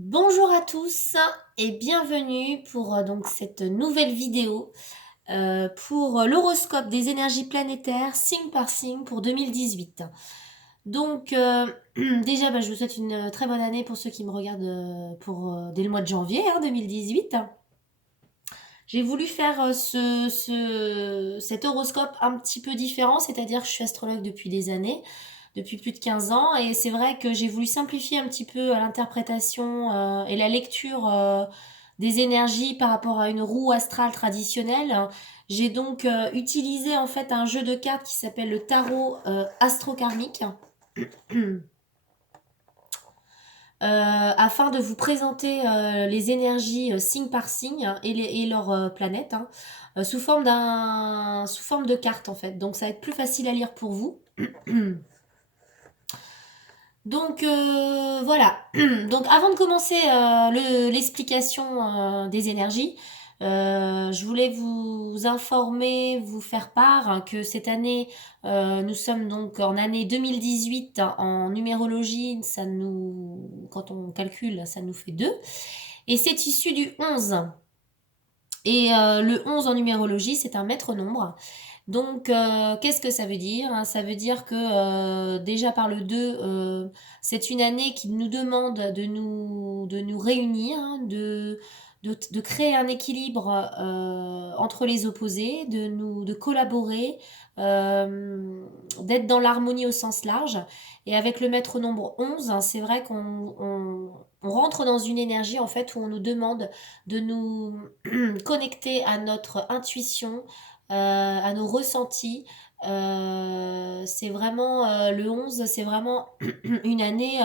Bonjour à tous et bienvenue pour donc cette nouvelle vidéo pour l'horoscope des énergies planétaires signe par signe pour 2018. Donc déjà je vous souhaite une très bonne année pour ceux qui me regardent dès le mois de janvier 2018. J'ai voulu faire cet horoscope un petit peu différent, c'est-à-dire que je suis astrologue depuis des années, depuis plus de 15 ans, et c'est vrai que j'ai voulu simplifier un petit peu l'interprétation et la lecture des énergies par rapport à une roue astrale traditionnelle. J'ai donc utilisé en fait un jeu de cartes qui s'appelle le tarot astro-karmique. Afin de vous présenter les énergies signe par signe et leurs planètes sous forme de carte en fait. Donc ça va être plus facile à lire pour vous. Donc voilà. Donc avant de commencer l'explication des énergies, je voulais vous informer, vous faire part que cette année, nous sommes donc en année 2018 en numérologie. Quand on calcule, ça nous fait 2. Et c'est issu du 11. Et le 11 en numérologie, c'est un maître nombre. Donc, qu'est-ce que ça veut dire? Ça veut dire que déjà par le 2, c'est une année qui nous demande de nous réunir, de créer un équilibre entre les opposés, de collaborer, d'être dans l'harmonie au sens large. Et avec le maître nombre 11, c'est vrai on rentre dans une énergie en fait où on nous demande de nous connecter à notre intuition, à nos ressentis. C'est vraiment le 11, c'est vraiment une année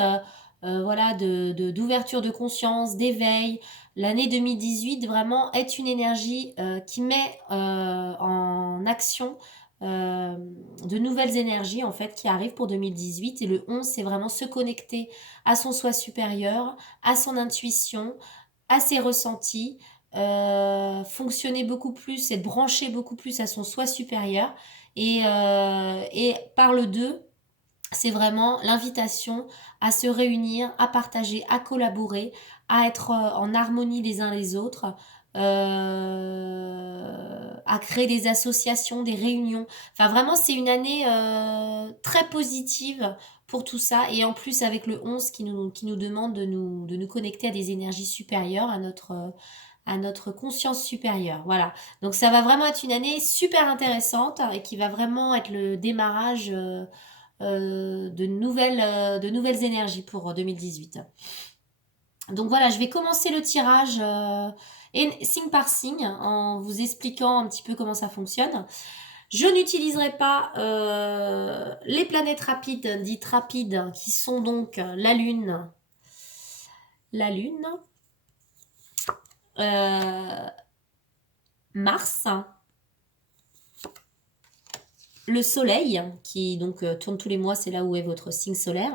voilà, d'ouverture de conscience, d'éveil. L'année 2018 vraiment est une énergie qui met en action euh, de nouvelles énergies en fait qui arrivent pour 2018. Et le 11, c'est vraiment se connecter à son soi supérieur, à son intuition, à ses ressentis, fonctionner beaucoup plus, être branché beaucoup plus à son soi supérieur. Et par le 2, c'est vraiment l'invitation à se réunir, à partager, à collaborer, à être en harmonie les uns les autres, à créer des associations, des réunions. Enfin, vraiment, c'est une année très positive pour tout ça. Et en plus, avec le 11 qui nous demande de nous connecter à des énergies supérieures, à notre conscience supérieure. Voilà. Donc, ça va vraiment être une année super intéressante et qui va vraiment être le démarrage de nouvelles énergies pour 2018. Donc voilà, je vais commencer le tirage signe par signe en vous expliquant un petit peu comment ça fonctionne. Je n'utiliserai pas les planètes rapides, dites rapides, qui sont donc la Lune, euh, Mars, le Soleil, qui donc tourne tous les mois, c'est là où est votre signe solaire,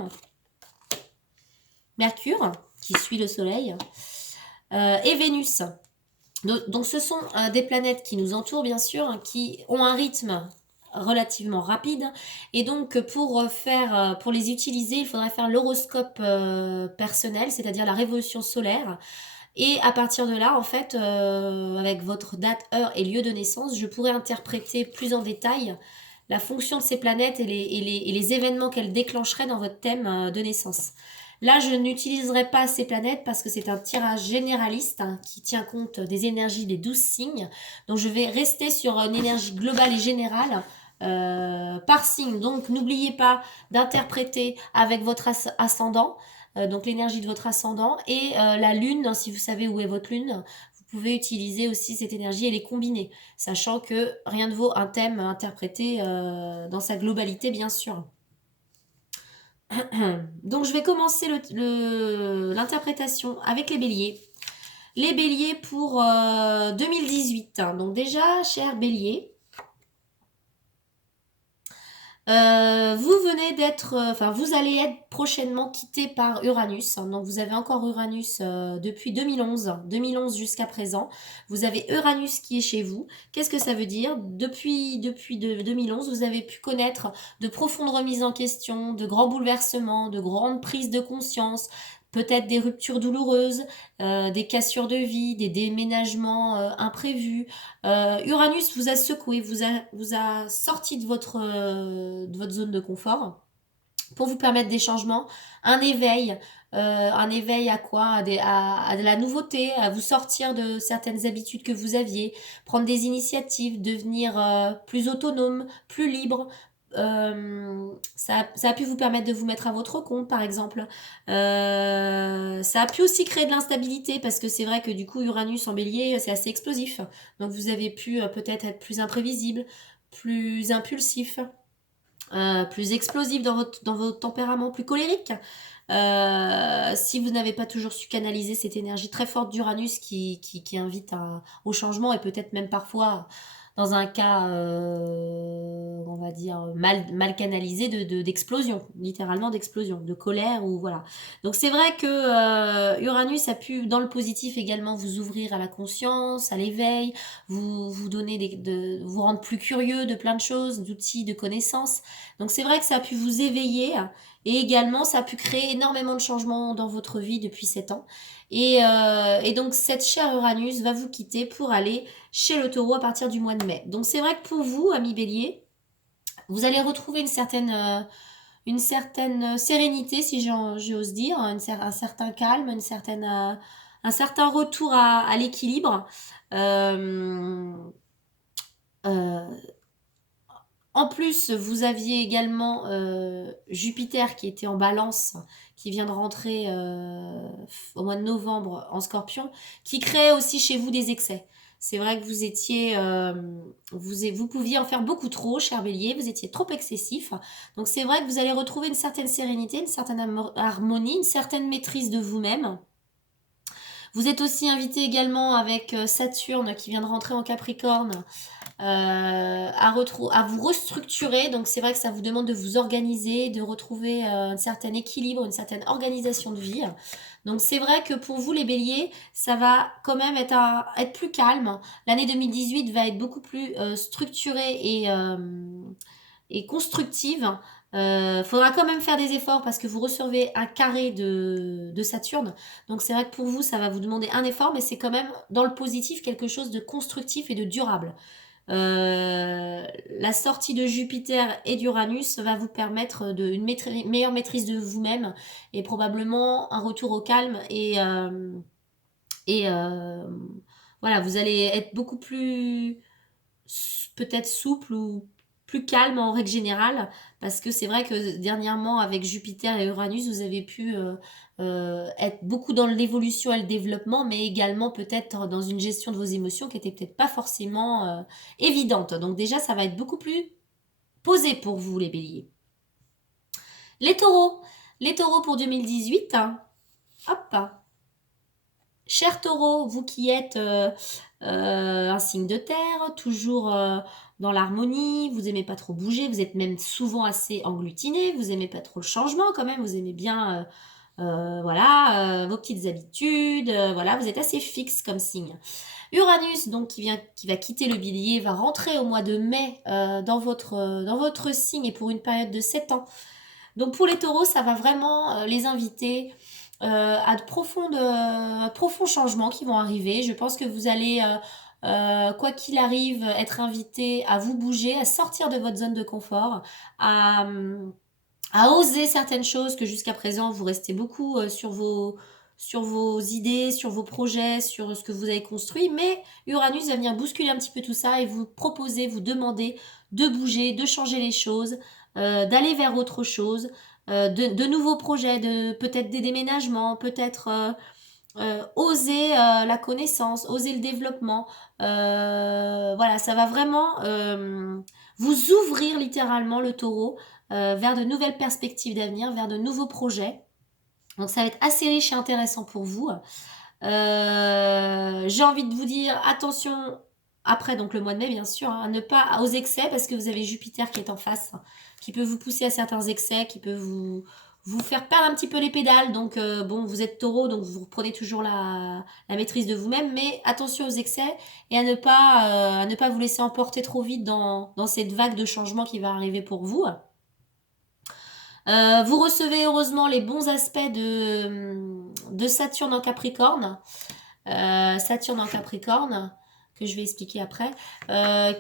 Mercure, qui suit le Soleil, et Vénus. Donc ce sont des planètes qui nous entourent bien sûr, qui ont un rythme relativement rapide, et donc pour les utiliser, il faudrait faire l'horoscope personnel, c'est-à-dire la révolution solaire. Et à partir de là, en fait, avec votre date, heure et lieu de naissance, je pourrais interpréter plus en détail la fonction de ces planètes et les événements qu'elles déclencheraient dans votre thème de naissance. Là, je n'utiliserai pas ces planètes parce que c'est un tirage généraliste qui tient compte des énergies des 12 signes. Donc, je vais rester sur une énergie globale et générale par signe. Donc, n'oubliez pas d'interpréter avec votre ascendant, donc l'énergie de votre ascendant, et la lune, si vous savez où est votre lune, vous pouvez utiliser aussi cette énergie et les combiner, sachant que rien ne vaut un thème interprété dans sa globalité, bien sûr. Donc je vais commencer l'interprétation avec les béliers. Les béliers pour 2018. Donc déjà, cher bélier, vous allez être prochainement quitté par Uranus. Donc vous avez encore Uranus depuis 2011 jusqu'à présent. Vous avez Uranus qui est chez vous. Qu'est-ce que ça veut dire? Depuis 2011, vous avez pu connaître de profondes remises en question, de grands bouleversements, de grandes prises de conscience, peut-être des ruptures douloureuses, des cassures de vie, des déménagements imprévus. Uranus vous a secoué, vous a sorti de votre zone de confort pour vous permettre des changements, un éveil à quoi? À de la nouveauté, à vous sortir de certaines habitudes que vous aviez, prendre des initiatives, devenir plus autonome, plus libre. Ça a pu vous permettre de vous mettre à votre compte, par exemple. Ça a pu aussi créer de l'instabilité, parce que c'est vrai que du coup, Uranus en bélier, c'est assez explosif. Donc vous avez pu peut-être être plus imprévisible, plus impulsif, plus explosif dans votre tempérament, plus colérique. Si vous n'avez pas toujours su canaliser cette énergie très forte d'Uranus qui invite au changement et peut-être même parfois dans un cas, on va dire, mal canalisé d'explosion, littéralement d'explosion, de colère ou voilà. Donc c'est vrai que Uranus a pu, dans le positif également, vous ouvrir à la conscience, à l'éveil, vous donner vous rendre plus curieux de plein de choses, d'outils, de connaissances. Donc c'est vrai que ça a pu vous éveiller et également ça a pu créer énormément de changements dans votre vie depuis 7 ans. Et donc cette chère Uranus va vous quitter pour aller chez le taureau à partir du mois de mai. Donc c'est vrai que pour vous, ami bélier, vous allez retrouver une certaine sérénité, si j'ose dire, un certain calme, un certain retour à l'équilibre. Euh, euh, En plus, vous aviez également Jupiter qui était en balance, qui vient de rentrer au mois de novembre en Scorpion, qui crée aussi chez vous des excès. C'est vrai que vous étiez, vous pouviez en faire beaucoup trop, cher Bélier, vous étiez trop excessif. Donc c'est vrai que vous allez retrouver une certaine sérénité, une certaine harmonie, une certaine maîtrise de vous-même. Vous êtes aussi invité également avec Saturne qui vient de rentrer en Capricorne à vous restructurer. Donc c'est vrai que ça vous demande de vous organiser, de retrouver un certain équilibre, une certaine organisation de vie. Donc c'est vrai que pour vous les béliers, ça va quand même être plus calme. L'année 2018 va être beaucoup plus structurée et constructive. Faudra quand même faire des efforts parce que vous recevez un carré de Saturne. Donc c'est vrai que pour vous, ça va vous demander un effort, mais c'est quand même dans le positif quelque chose de constructif et de durable. La sortie de Jupiter et d'Uranus va vous permettre une meilleure maîtrise de vous-même et probablement un retour au calme et voilà, vous allez être beaucoup plus peut-être souple ou plus calme en règle générale, parce que c'est vrai que dernièrement avec Jupiter et Uranus, vous avez pu être beaucoup dans l'évolution et le développement, mais également peut-être dans une gestion de vos émotions qui était peut-être pas forcément évidente. Donc déjà, ça va être beaucoup plus posé pour vous, les béliers. Les taureaux. Les taureaux pour 2018. Hein. Hop. Cher taureau, vous qui êtes un signe de terre, toujours dans l'harmonie, vous aimez pas trop bouger, vous êtes même souvent assez engloutiné, vous aimez pas trop le changement quand même, vous aimez bien voilà vos petites habitudes, voilà, vous êtes assez fixe comme signe. Uranus donc qui va quitter le bélier va rentrer au mois de mai dans votre signe et pour une période de 7 ans. Donc pour les taureaux, ça va vraiment les inviter à de profonds changements qui vont arriver. Je pense que vous allez, quoi qu'il arrive, être invité à vous bouger, à sortir de votre zone de confort, à, à oser certaines choses que jusqu'à présent vous restez beaucoup sur vos idées, sur vos projets, sur ce que vous avez construit, mais Uranus va venir bousculer un petit peu tout ça et vous proposer, vous demander de bouger, de changer les choses, d'aller vers autre chose, de nouveaux projets, peut-être des déménagements, peut-être oser la connaissance, oser le développement. Voilà, ça va vraiment vous ouvrir littéralement le taureau vers de nouvelles perspectives d'avenir, vers de nouveaux projets. Donc ça va être assez riche et intéressant pour vous. J'ai envie de vous dire attention après donc le mois de mai bien sûr hein, à ne pas aux excès parce que vous avez Jupiter qui est en face qui peut vous pousser à certains excès qui peut vous faire perdre un petit peu les pédales donc bon vous êtes taureau donc vous reprenez toujours la maîtrise de vous-même mais attention aux excès et à ne pas vous laisser emporter trop vite dans cette vague de changement qui va arriver pour vous. Vous recevez heureusement les bons aspects de Saturne en Capricorne. Saturne en Capricorne, que je vais expliquer après,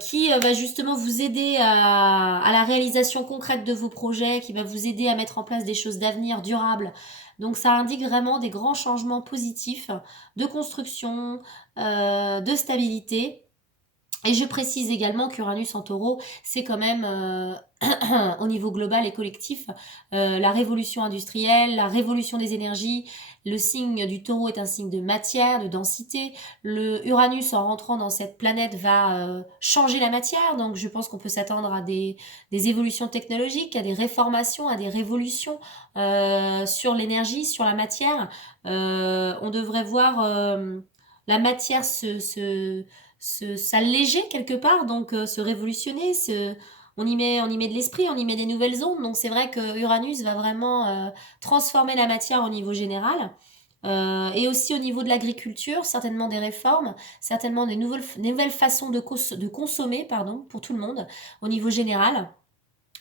qui va justement vous aider à la réalisation concrète de vos projets, qui va vous aider à mettre en place des choses d'avenir durables. Donc ça indique vraiment des grands changements positifs de construction, de stabilité. Et je précise également qu'Uranus en taureau, c'est quand même, au niveau global et collectif, la révolution industrielle, la révolution des énergies. Le signe du taureau est un signe de matière, de densité. Le Uranus, en rentrant dans cette planète, va changer la matière. Donc je pense qu'on peut s'attendre à des évolutions technologiques, à des réformations, à des révolutions sur l'énergie, sur la matière. On devrait voir la matière s'alléger quelque part, donc se révolutionner, on y met de l'esprit, on y met des nouvelles ondes, donc c'est vrai que Uranus va vraiment transformer la matière au niveau général. Et aussi au niveau de l'agriculture, certainement des réformes, certainement des nouvelles façons de consommer, pardon, pour tout le monde, au niveau général.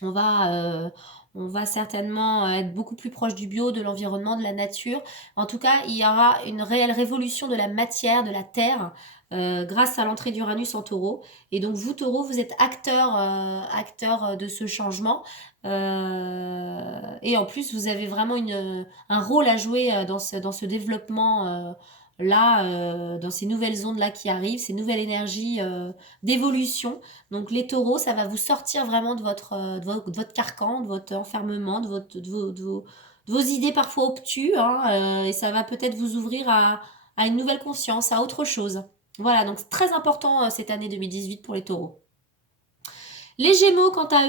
On va, euh, on va certainement être beaucoup plus proche du bio, de l'environnement, de la nature. En tout cas, il y aura une réelle révolution de la matière, de la terre, grâce à l'entrée d'Uranus en taureau. Et donc vous, taureau, vous êtes acteur de ce changement. Et en plus, vous avez vraiment un rôle à jouer dans ce développement là, dans ces nouvelles ondes là qui arrivent, ces nouvelles énergies d'évolution. Donc les taureaux, ça va vous sortir vraiment de votre carcan, de votre enfermement, de vos idées parfois obtus, hein, et ça va peut-être vous ouvrir à une nouvelle conscience, à autre chose. Voilà, donc c'est très important cette année 2018 pour les taureaux. Les Gémeaux, quant à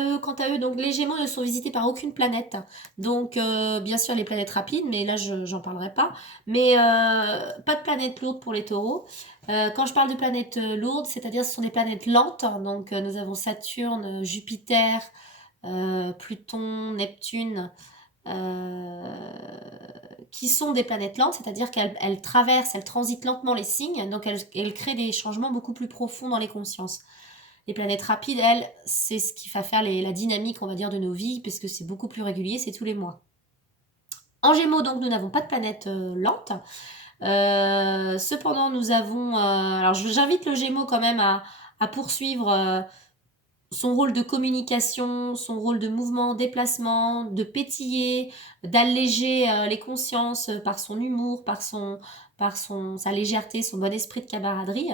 eux, donc les Gémeaux ne sont visités par aucune planète. Donc, bien sûr, les planètes rapides, mais là, j'en parlerai pas. Mais pas de planète lourde pour les Taureaux. Quand je parle de planètes lourdes, c'est-à-dire ce sont des planètes lentes. Donc, nous avons Saturne, Jupiter, Pluton, Neptune, qui sont des planètes lentes, c'est-à-dire qu'elles traversent, elles transitent lentement les signes, donc elles créent des changements beaucoup plus profonds dans les consciences. Les planètes rapides, elles, c'est ce qui va faire la dynamique, on va dire, de nos vies, puisque c'est beaucoup plus régulier, c'est tous les mois. En Gémeaux, donc, nous n'avons pas de planète lente. Cependant, nous avons... alors, j'invite le Gémeaux quand même à poursuivre son rôle de communication, son rôle de mouvement, déplacement, de pétiller, d'alléger les consciences par son humour, sa légèreté, son bon esprit de camaraderie.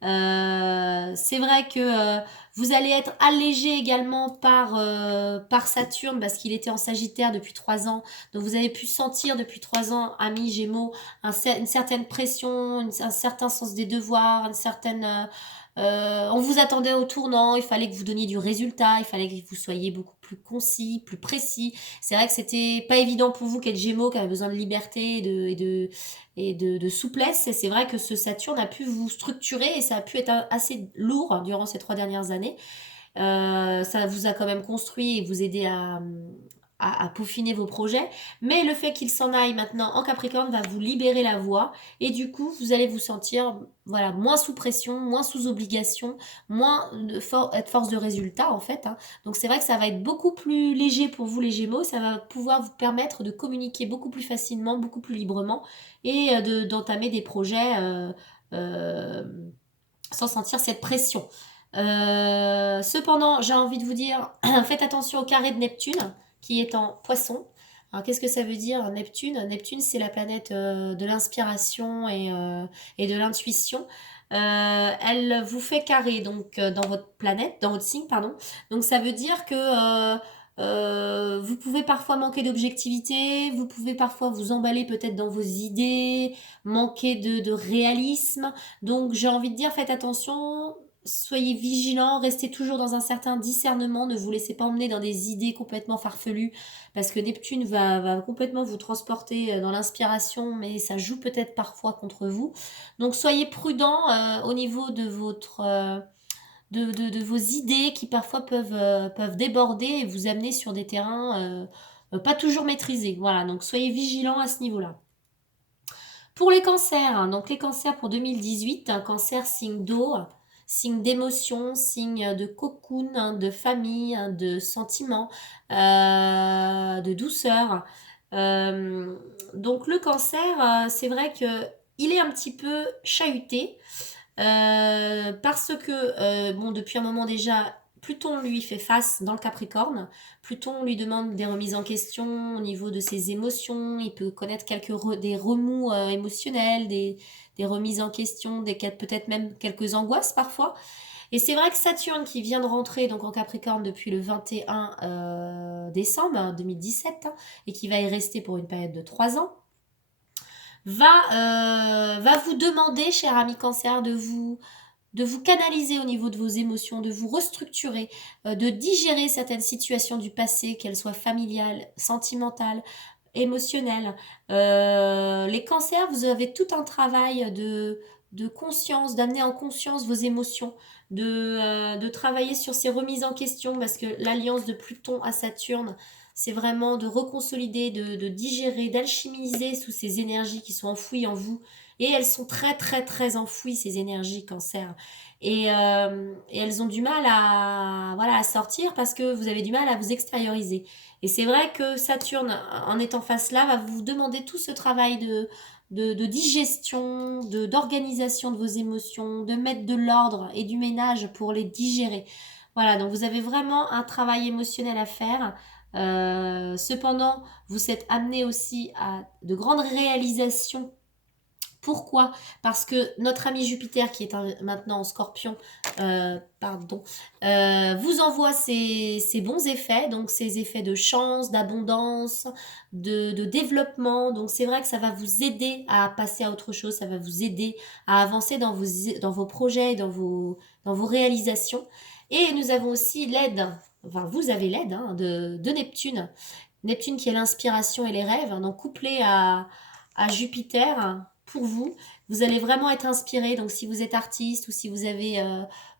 C'est vrai que vous allez être allégé également par Saturne parce qu'il était en Sagittaire depuis 3 ans. Donc vous avez pu sentir depuis 3 ans, amis Gémeaux, une certaine pression, un certain sens des devoirs, une certaine... on vous attendait au tournant, il fallait que vous donniez du résultat, il fallait que vous soyez beaucoup plus concis, plus précis. C'est vrai que c'était pas évident pour vous qu'être Gémeaux, qui avait besoin de liberté et de souplesse. Et c'est vrai que ce Saturne a pu vous structurer et ça a pu être assez lourd durant ces 3 dernières années. Ça vous a quand même construit et vous aider à peaufiner vos projets. Mais le fait qu'il s'en aille maintenant en Capricorne va vous libérer la voie. Et du coup, vous allez vous sentir voilà, moins sous pression, moins sous obligation, être force de résultat en fait. Hein. Donc c'est vrai que ça va être beaucoup plus léger pour vous les Gémeaux. Ça va pouvoir vous permettre de communiquer beaucoup plus facilement, beaucoup plus librement et d'entamer des projets euh, sans sentir cette pression. Cependant, j'ai envie de vous dire, faites attention au carré de Neptune, qui est en poisson. Alors, qu'est-ce que ça veut dire, Neptune? Neptune, c'est la planète de l'inspiration et de l'intuition. Elle vous fait carré donc dans votre planète, dans votre signe, pardon. Donc, ça veut dire que vous pouvez parfois manquer d'objectivité, vous pouvez parfois vous emballer peut-être dans vos idées, manquer de réalisme. Donc, j'ai envie de dire, faites attention, soyez vigilants, restez toujours dans un certain discernement, ne vous laissez pas emmener dans des idées complètement farfelues, parce que Neptune va complètement vous transporter dans l'inspiration, mais ça joue peut-être parfois contre vous. Donc soyez prudents au niveau de vos idées qui parfois peuvent déborder et vous amener sur des terrains pas toujours maîtrisés. Voilà, donc soyez vigilants à ce niveau-là. Pour les cancers, hein, donc les cancers pour 2018, un cancer signe d'eau, signe d'émotion, signe de cocoon, hein, de famille, hein, de sentiments, de douceur. Donc le cancer, c'est vrai que il est un petit peu chahuté, parce que, bon, depuis un moment déjà, Pluton lui fait face dans le Capricorne. Pluton lui demande des remises en question au niveau de ses émotions. Il peut connaître des remous émotionnels, des remises en question, peut-être même quelques angoisses parfois. Et c'est vrai que Saturne, qui vient de rentrer donc en Capricorne depuis le 21 décembre 2017, hein, et qui va y rester pour une période de 3 ans, va vous demander, cher ami Cancer, de vous canaliser au niveau de vos émotions, de vous restructurer, de digérer certaines situations du passé, qu'elles soient familiales, sentimentales, émotionnelles. Les cancers, vous avez tout un travail de conscience, d'amener en conscience vos émotions, de travailler sur ces remises en question, parce que l'alliance de Pluton à Saturne, c'est vraiment de reconsolider, de digérer, d'alchimiser sous ces énergies qui sont enfouies en vous. Et elles sont très très très enfouies, ces énergies cancer. Et elles ont du mal à sortir, parce que vous avez du mal à vous extérioriser. Et c'est vrai que Saturne, en étant face là, va vous demander tout ce travail de digestion, d'organisation de vos émotions, de mettre de l'ordre et du ménage pour les digérer. Voilà, donc vous avez vraiment un travail émotionnel à faire. Cependant, vous êtes amené aussi à de grandes réalisations. Pourquoi? Parce que notre ami Jupiter, qui est maintenant en Scorpion, vous envoie ses bons effets, donc ses effets de chance, d'abondance, de développement. Donc c'est vrai que ça va vous aider à passer à autre chose, ça va vous aider à avancer dans vos projets, dans vos réalisations. Et nous avons aussi l'aide, enfin vous avez l'aide, hein, de Neptune. Neptune, qui est l'inspiration et les rêves, hein, donc couplé à Jupiter. Pour vous, vous allez vraiment être inspiré. Donc si vous êtes artiste, ou si vous avez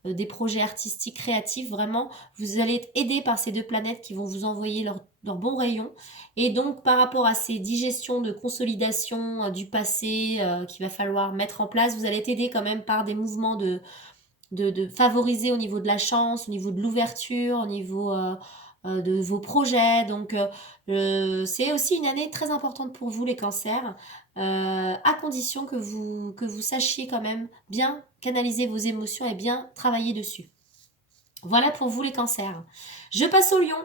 des projets artistiques créatifs, vraiment, vous allez être aidé par ces deux planètes qui vont vous envoyer leurs bons rayons. Et donc par rapport à ces digestions de consolidation du passé qu'il va falloir mettre en place, vous allez être aidé quand même par des mouvements de favoriser au niveau de la chance, au niveau de l'ouverture, au niveau de vos projets. Donc c'est aussi une année très importante pour vous, les cancers, à condition que vous sachiez quand même bien canaliser vos émotions et bien travailler dessus. Voilà pour vous, les cancers. Je passe au lion.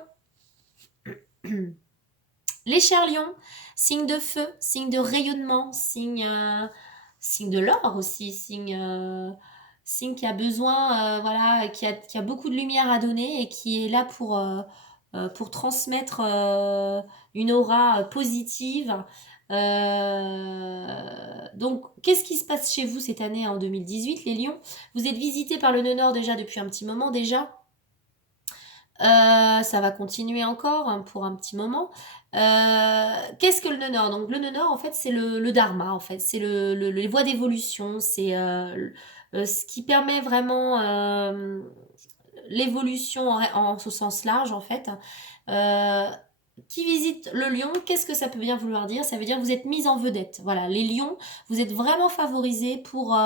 Les chers lions, signe de feu, signe de rayonnement, signe de l'or aussi, signe qui a besoin, voilà, qui a beaucoup de lumière à donner, et qui est là pour transmettre une aura positive. Donc, qu'est-ce qui se passe chez vous cette année en 2018, les lions? Vous êtes visités par le nœud nord déjà depuis un petit moment déjà. Ça va continuer encore, hein, pour un petit moment. Qu'est-ce que le nœud nord? Donc le nœud nord, en fait, c'est le dharma, en fait, c'est les voies d'évolution, c'est ce qui permet vraiment l'évolution en ce sens large, en fait. Euh, qui visite le lion, qu'est-ce que ça peut bien vouloir dire? Ça veut dire que vous êtes mis en vedette. Voilà, les lions, vous êtes vraiment favorisés pour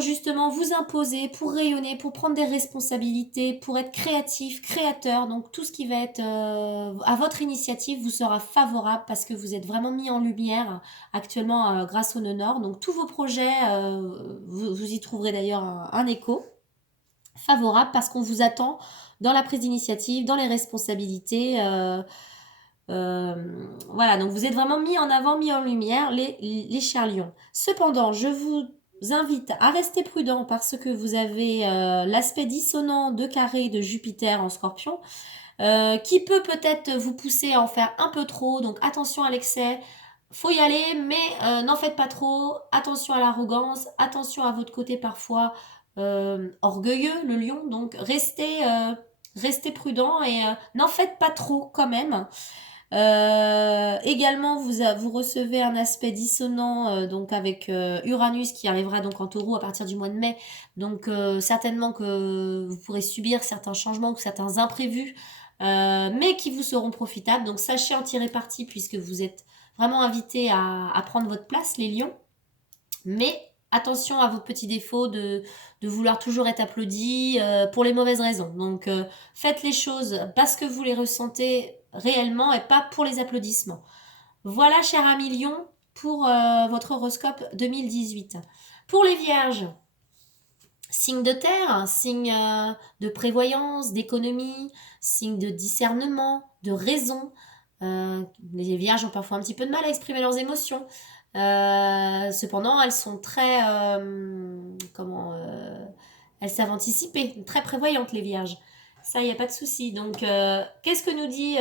justement vous imposer, pour rayonner, pour prendre des responsabilités, pour être créatif, créateur. Donc tout ce qui va être à votre initiative vous sera favorable, parce que vous êtes vraiment mis en lumière actuellement grâce au nœud nord. Donc tous vos projets, vous y trouverez d'ailleurs un écho favorable, parce qu'on vous attend dans la prise d'initiative, dans les responsabilités. Voilà, donc vous êtes vraiment mis en avant, mis en lumière, les chers lions. Cependant, je vous invite à rester prudent, parce que vous avez l'aspect dissonant de carré de Jupiter en Scorpion, qui peut peut-être vous pousser à en faire un peu trop. Donc attention à l'excès. Faut y aller, mais n'en faites pas trop. Attention à l'arrogance, attention à votre côté parfois orgueilleux, le lion. Donc restez prudent, et n'en faites pas trop quand même. Également, vous recevez un aspect dissonant donc avec Uranus, qui arrivera donc en taureau à partir du mois de mai. Donc certainement que vous pourrez subir certains changements ou certains imprévus, mais qui vous seront profitables. Donc sachez en tirer parti, puisque vous êtes vraiment invité à prendre votre place, les lions. Mais attention à vos petits défauts de vouloir toujours être applaudi pour les mauvaises raisons. Donc faites les choses parce que vous les ressentez, réellement et pas pour les applaudissements. Voilà, cher ami Lion, pour votre horoscope 2018. Pour les vierges, signe de terre, signe de prévoyance, d'économie, signe de discernement, de raison. Les vierges ont parfois un petit peu de mal à exprimer leurs émotions. Cependant, elles sont très... elles savent anticiper, très prévoyantes les vierges. Ça, il n'y a pas de souci. Donc, qu'est-ce que nous dit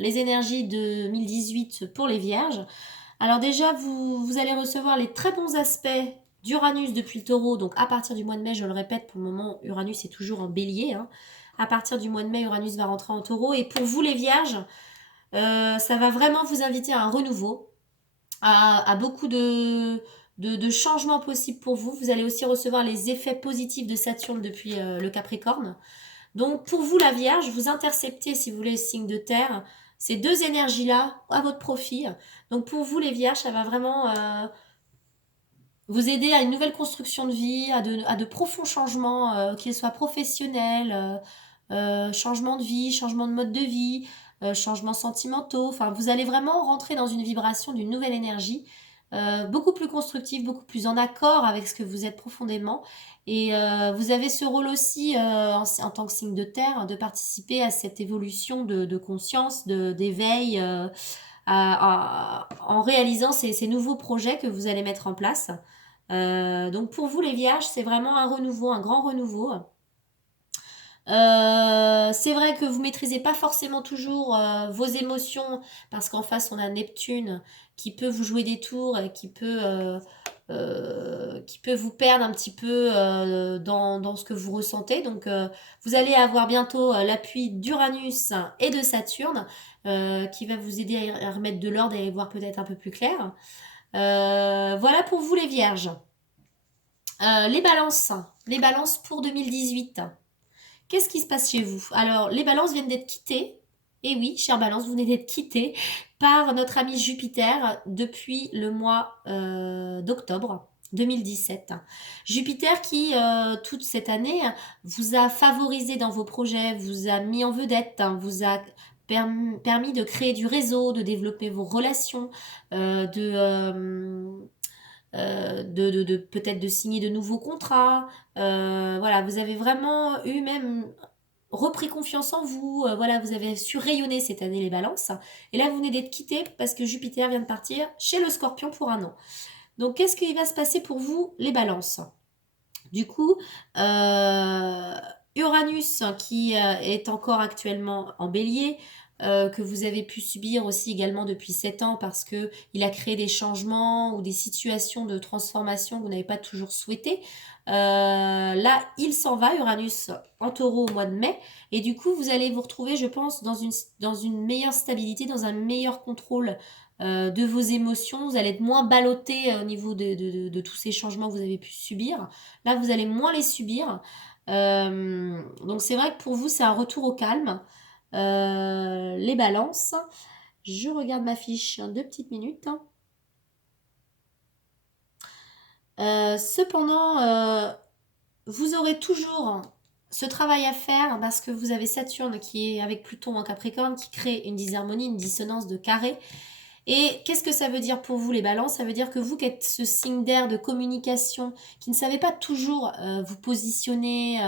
les énergies de 2018 pour les vierges? Alors déjà, vous allez recevoir les très bons aspects d'Uranus depuis le taureau. Donc à partir du mois de mai, je le répète, pour le moment, Uranus est toujours en bélier. Hein. À partir du mois de mai, Uranus va rentrer en taureau. Et pour vous les vierges, ça va vraiment vous inviter à un renouveau, à beaucoup de changements possibles pour vous. Vous allez aussi recevoir les effets positifs de Saturne depuis le Capricorne. Donc pour vous la Vierge, vous interceptez, si vous voulez, le signe de terre, ces deux énergies-là à votre profit. Donc pour vous les Vierges, ça va vraiment vous aider à une nouvelle construction de vie, à de profonds changements, qu'ils soient professionnels, changement de vie, changement de mode de vie, changements sentimentaux. Enfin, vous allez vraiment rentrer dans une vibration d'une nouvelle énergie, beaucoup plus constructive, beaucoup plus en accord avec ce que vous êtes profondément. Et vous avez ce rôle aussi, en tant que signe de terre, de participer à cette évolution de conscience, d'éveil, en réalisant ces nouveaux projets que vous allez mettre en place. Donc pour vous les vierges, c'est vraiment un renouveau, un grand renouveau. C'est vrai que vous maîtrisez pas forcément toujours vos émotions parce qu'en face on a Neptune qui peut vous jouer des tours et qui peut vous perdre un petit peu dans ce que vous ressentez. Donc vous allez avoir bientôt l'appui d'Uranus et de Saturne qui va vous aider à remettre de l'ordre et à y voir peut-être un peu plus clair. Voilà pour vous les vierges. Les balances pour 2018. Qu'est-ce qui se passe chez vous? Alors, les balances viennent d'être quittées. Et oui, chère balance, vous venez d'être quittée par notre ami Jupiter depuis le mois d'octobre 2017. Jupiter qui, toute cette année, vous a favorisé dans vos projets, vous a mis en vedette, vous a permis de créer du réseau, de développer vos relations, de peut-être de signer de nouveaux contrats. Voilà, vous avez vraiment eu même repris confiance en vous. Voilà, vous avez su rayonner cette année les balances. Et là, vous venez d'être quitté parce que Jupiter vient de partir chez le Scorpion pour un an. Donc, qu'est-ce qui va se passer pour vous les balances? Du coup, Uranus qui est encore actuellement en bélier, que vous avez pu subir aussi également depuis 7 ans parce que il a créé des changements ou des situations de transformation que vous n'avez pas toujours souhaité. Là, il s'en va, Uranus en taureau au mois de mai, et du coup, vous allez vous retrouver, je pense, dans une meilleure stabilité, dans un meilleur contrôle de vos émotions. Vous allez être moins ballotté au niveau de tous ces changements que vous avez pu subir. Là, vous allez moins les subir. Donc c'est vrai que pour vous, c'est un retour au calme. Les balances. Je regarde ma fiche 2 petites minutes. Cependant, vous aurez toujours ce travail à faire parce que vous avez Saturne qui est avec Pluton en Capricorne qui crée une disharmonie, une dissonance de carré. Et qu'est-ce que ça veut dire pour vous les balances? Ça veut dire que vous qui êtes ce signe d'air de communication, qui ne savez pas toujours vous positionner,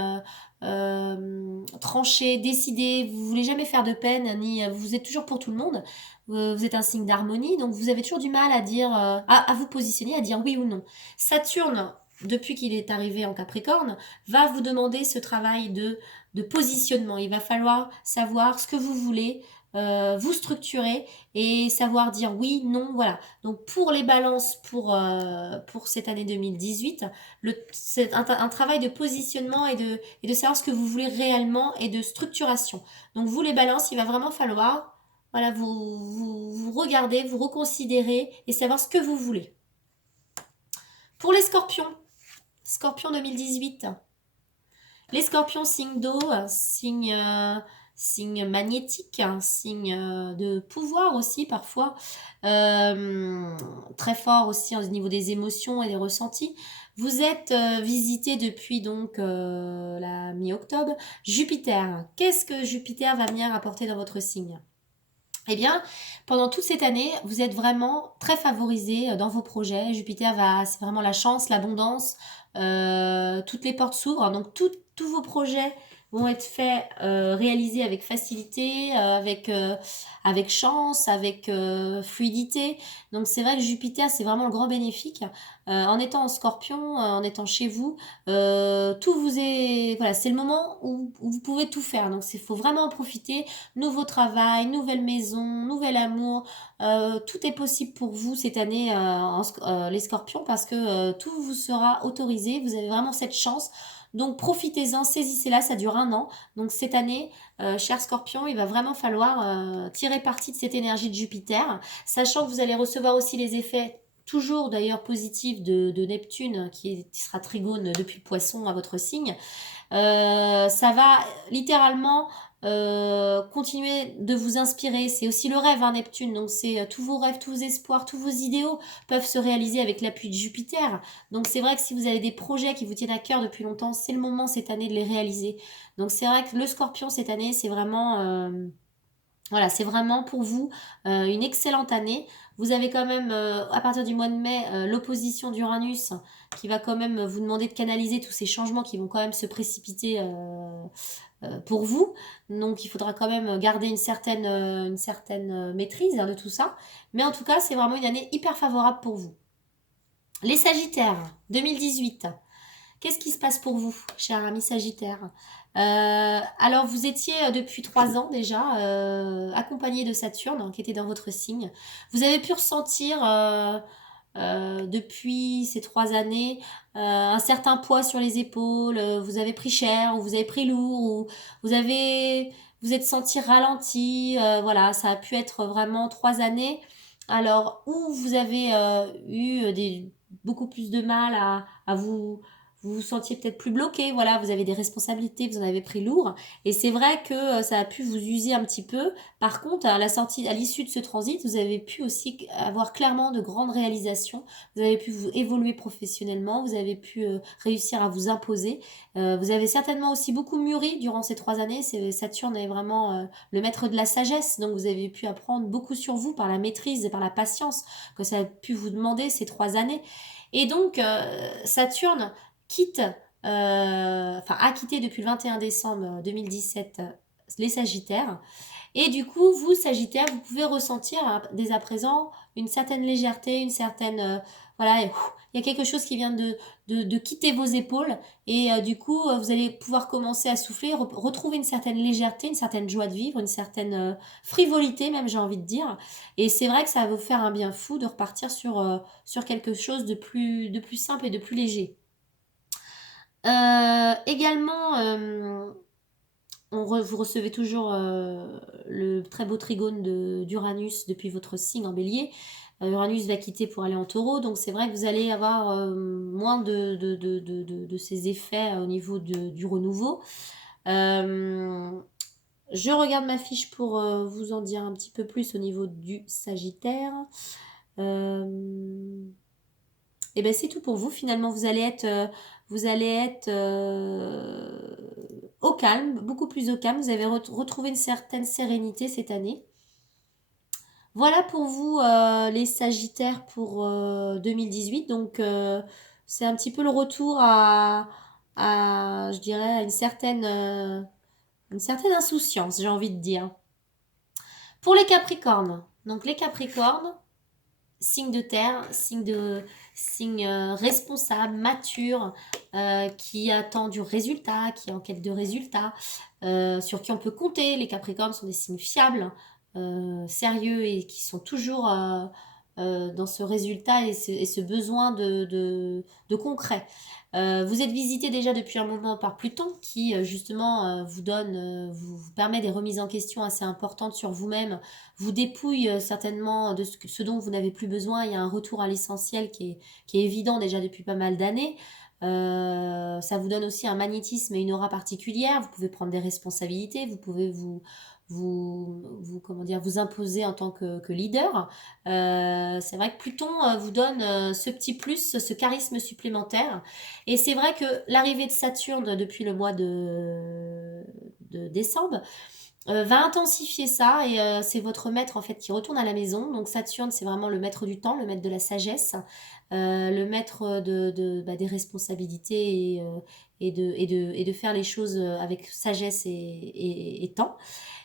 trancher, décider, vous voulez jamais faire de peine, ni vous êtes toujours pour tout le monde. Vous êtes un signe d'harmonie, donc vous avez toujours du mal à dire, à vous positionner, à dire oui ou non. Saturne, depuis qu'il est arrivé en Capricorne, va vous demander ce travail de positionnement. Il va falloir savoir ce que vous voulez, vous structurer et savoir dire oui, non, voilà. Donc pour les balances, pour cette année 2018, c'est un travail de positionnement et de savoir ce que vous voulez réellement et de structuration. Donc vous les balances, il va vraiment falloir voilà, vous regardez, vous reconsidérez et savoir ce que vous voulez. Pour les scorpions, scorpion 2018. Les scorpions, signe d'eau, signe magnétique, signe de pouvoir aussi parfois, très fort aussi au niveau des émotions et des ressentis. Vous êtes visité depuis donc la mi-octobre. Jupiter, qu'est-ce que Jupiter va venir apporter dans votre signe? Eh bien, pendant toute cette année, vous êtes vraiment très favorisé dans vos projets. C'est vraiment la chance, l'abondance. Toutes les portes s'ouvrent. Donc, tous vos projets vont être faits, réalisés avec facilité, avec chance, avec fluidité. Donc, c'est vrai que Jupiter, c'est vraiment le grand bénéfique. En étant en scorpion, en étant chez vous, tout vous est... Voilà, c'est le moment où vous pouvez tout faire. Donc, il faut vraiment en profiter. Nouveau travail, nouvelle maison, nouvel amour, tout est possible pour vous cette année, les scorpions, parce que tout vous sera autorisé, vous avez vraiment cette chance. Donc profitez-en, saisissez-la, ça dure un an. Donc cette année, cher scorpion, il va vraiment falloir tirer parti de cette énergie de Jupiter, sachant que vous allez recevoir aussi les effets toujours d'ailleurs positifs de Neptune, qui sera trigone depuis le poisson à votre signe. Ça va littéralement continuer de vous inspirer. C'est aussi le rêve, hein, Neptune. Donc c'est tous vos rêves, tous vos espoirs, tous vos idéaux peuvent se réaliser avec l'appui de Jupiter. Donc c'est vrai que si vous avez des projets qui vous tiennent à cœur depuis longtemps, c'est le moment cette année de les réaliser. Donc c'est vrai que le Scorpion cette année, c'est vraiment voilà, c'est vraiment pour vous une excellente année. Vous avez quand même, à partir du mois de mai, l'opposition d'Uranus qui va quand même vous demander de canaliser tous ces changements qui vont quand même se précipiter pour vous. Donc il faudra quand même garder une certaine maîtrise, hein, de tout ça. Mais en tout cas, c'est vraiment une année hyper favorable pour vous. Les Sagittaires, 2018. Qu'est-ce qui se passe pour vous, cher ami Sagittaire? Alors, vous étiez depuis 3 ans déjà accompagné de Saturne, hein, qui était dans votre signe. Vous avez pu ressentir depuis ces 3 années un certain poids sur les épaules. Vous avez pris cher, ou vous avez pris lourd, ou vous avez vous êtes senti ralenti. Voilà, ça a pu être vraiment 3 années. Alors, où vous avez eu beaucoup plus de mal à vous vous sentiez peut-être plus bloqué, voilà, vous avez des responsabilités, vous en avez pris lourd, et c'est vrai que ça a pu vous user un petit peu. Par contre, à la sortie, à l'issue de ce transit, vous avez pu aussi avoir clairement de grandes réalisations, vous avez pu vous évoluer professionnellement, vous avez pu réussir à vous imposer. Vous avez certainement aussi beaucoup mûri durant ces 3 années. Saturne est vraiment le maître de la sagesse, donc vous avez pu apprendre beaucoup sur vous par la maîtrise et par la patience que ça a pu vous demander ces 3 années. Et donc, Saturne quitte, a quitté depuis le 21 décembre 2017 les Sagittaires. Et du coup, vous, Sagittaire, vous pouvez ressentir dès à présent une certaine légèreté, une certaine... voilà, il y a quelque chose qui vient de quitter vos épaules. Et du coup, vous allez pouvoir commencer à souffler, retrouver une certaine légèreté, une certaine joie de vivre, une certaine frivolité même, j'ai envie de dire. Et c'est vrai que ça va vous faire un bien fou de repartir sur quelque chose de plus simple et de plus léger. Également, vous recevez toujours le très beau trigone d'Uranus depuis votre signe en bélier. Uranus va quitter pour aller en taureau, donc c'est vrai que vous allez avoir moins de ces effets au niveau du renouveau. Euh, je regarde ma fiche pour vous en dire un petit peu plus au niveau du Sagittaire. Euh, et ben c'est tout pour vous. Finalement, vous allez être au calme, beaucoup plus au calme. Vous avez retrouvé une certaine sérénité cette année. Voilà pour vous les Sagittaires pour 2018. Donc c'est un petit peu le retour je dirais, à une certaine insouciance, j'ai envie de dire. Pour les Capricornes. Donc les Capricornes, signe de terre, signe responsable, mature, qui attend du résultat, qui est en quête de résultat, sur qui on peut compter. Les Capricornes sont des signes fiables, sérieux, et qui sont toujours dans ce résultat et ce besoin de concret. Vous êtes visité déjà depuis un moment par Pluton qui justement vous permet des remises en question assez importantes sur vous-même, vous dépouille certainement de ce dont vous n'avez plus besoin. Il y a un retour à l'essentiel qui est évident déjà depuis pas mal d'années. Ça vous donne aussi un magnétisme et une aura particulière. Vous pouvez prendre des responsabilités, vous pouvez comment dire, vous imposer en tant que leader. C'est vrai que Pluton vous donne ce petit plus, ce charisme supplémentaire. Et c'est vrai que l'arrivée de Saturne depuis le mois de décembre va intensifier ça et c'est votre maître en fait qui retourne à la maison. Donc Saturne, c'est vraiment le maître du temps, le maître de la sagesse, le maître des responsabilités et de faire les choses avec sagesse et temps.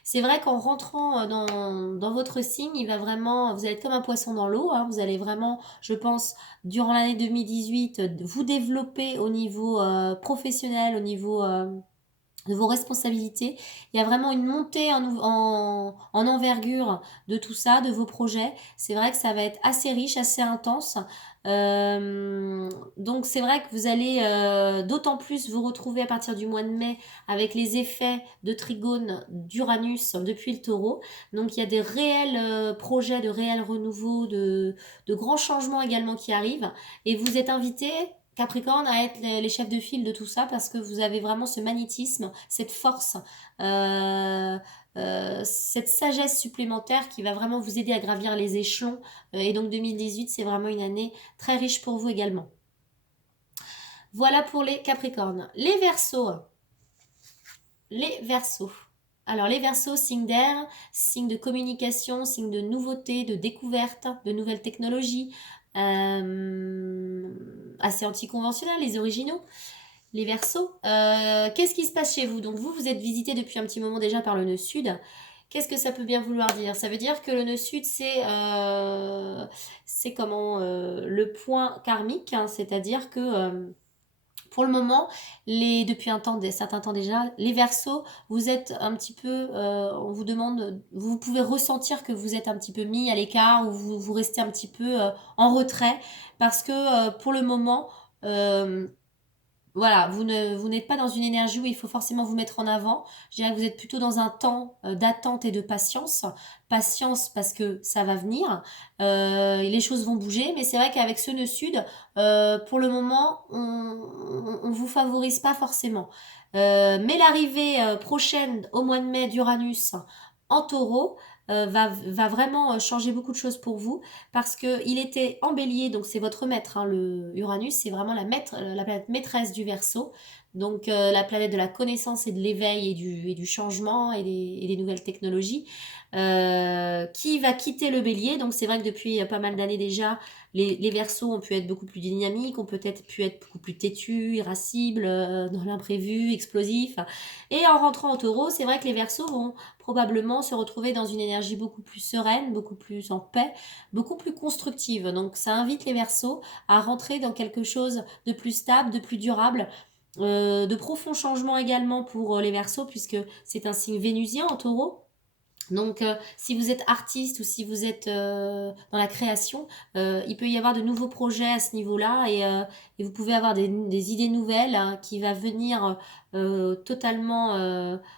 C'est vrai qu'en rentrant dans votre signe, il va vraiment, vous allez être comme un poisson dans l'eau, hein. Vous allez vraiment, je pense, durant l'année 2018, vous développer au niveau professionnel, au niveau de vos responsabilités. Il y a vraiment une montée en envergure de tout ça, de vos projets. C'est vrai que ça va être assez riche, assez intense. Donc c'est vrai que vous allez d'autant plus vous retrouver à partir du mois de mai avec les effets de trigone d'Uranus depuis le taureau. Donc il y a des réels projets, de réels renouveaux, de grands changements également qui arrivent. Et vous êtes invité Capricorne à être les chefs de file de tout ça parce que vous avez vraiment ce magnétisme, cette force, euh, cette sagesse supplémentaire qui va vraiment vous aider à gravir les échelons. Et donc 2018, c'est vraiment une année très riche pour vous également. Voilà pour les Capricornes. Les Verseaux. Les Verseaux. Alors les Verseaux, signe d'air, signe de communication, signe de nouveauté, de découverte, de nouvelles technologies, assez anticonventionnels, les originaux. Les Verseaux, qu'est-ce qui se passe chez vous? Donc vous êtes visité depuis un petit moment déjà par le nœud sud. Qu'est-ce que ça peut bien vouloir dire? Ça veut dire que le nœud sud, c'est comment le point karmique, hein, c'est-à-dire que pour le moment, depuis un temps, certains temps déjà, les Verseaux, vous êtes un petit peu, on vous demande, vous pouvez ressentir que vous êtes un petit peu mis à l'écart ou vous restez un petit peu en retrait parce que pour le moment, euh, voilà, vous n'êtes pas dans une énergie où il faut forcément vous mettre en avant. Je dirais que vous êtes plutôt dans un temps d'attente et de patience. Patience parce que ça va venir, les choses vont bouger, mais c'est vrai qu'avec ce nœud sud, pour le moment, on vous favorise pas forcément. Mais l'arrivée prochaine au mois de mai d'Uranus en taureau va vraiment changer beaucoup de choses pour vous parce que il était en bélier, donc c'est votre maître, hein, le Uranus, c'est vraiment la planète maîtresse du Verseau, donc la planète de la connaissance et de l'éveil et du changement et des nouvelles technologies, qui va quitter le bélier. Donc c'est vrai que depuis pas mal d'années déjà, les Verseaux ont pu être beaucoup plus dynamiques, ont peut-être pu être beaucoup plus têtus, irascibles, dans l'imprévu, explosifs. Et en rentrant au taureau, c'est vrai que les Verseaux vont probablement se retrouver dans une énergie beaucoup plus sereine, beaucoup plus en paix, beaucoup plus constructive. Donc ça invite les Verseaux à rentrer dans quelque chose de plus stable, de plus durable, de profonds changements également pour les Verseaux puisque c'est un signe vénusien en taureau. Donc, si vous êtes artiste ou si vous êtes dans la création, il peut y avoir de nouveaux projets à ce niveau-là et vous pouvez avoir des idées nouvelles, hein, qui va venir totalement